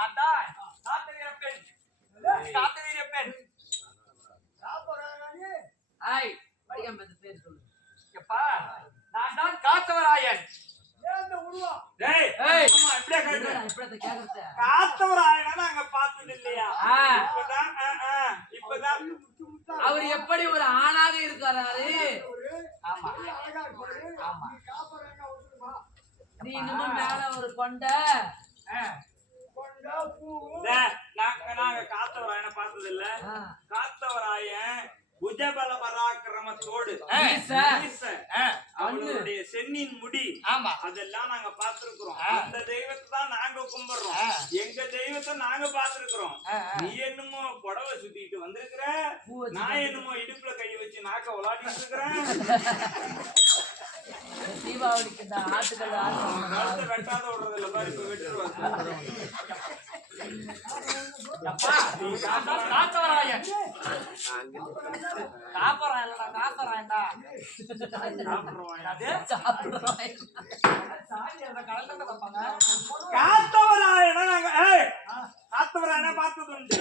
நான் தான் காத்து வீரப்பெண். காத்து வீரப்பெண். ஐய் படிக்காம அந்த பேர் சொல்லு. எப்பா நான் தான் காத்தவராயன். டேய் ஏய் அம்மா இப்படியே கேக்குற இப்படி கேக்குறது. காத்தவராயனா நாங்க பார்த்தது இல்லையா இப்பதான் அவர் எப்படி ஒரு ஆணாக இருக்கிறாரு. ஆமா ஆமா நீ இன்னும் மேல ஒரு கொண்ட நாங்க காத்தவராயனை பார்த்தது இல்ல. காத்தவராயன் புஜபல பராக்கிரமத்தோடு அவங்களுடைய சென்னின் முடி ஆமா அதெல்லாம் நாங்க பார்த்திருக்கிறோம். அந்த தெய்வத்தை தான் நாங்க கும்பிடுறோம். எங்க தெய்வத்தை நாங்க பார்த்திருக்கிறோம். நீ என்னமோ புடவை சுத்திட்டு வந்திருக்கிற, நான் என்னமோ இடுப்புல கை வச்சு நாக்க விளையாடிட்டு இருக்கிறேன். தீபாவளிக்கு இந்த ஆட்டுகள் வெட்டாத விடுறது இல்ல பாரு, இப்ப வெட்டுருவாங்க. காத்தவராயன் காப்பராயன்டா காத்தவராயன்டா காத்தவராயனை நாங்க காத்தவராயனை பார்த்தது உண்டு.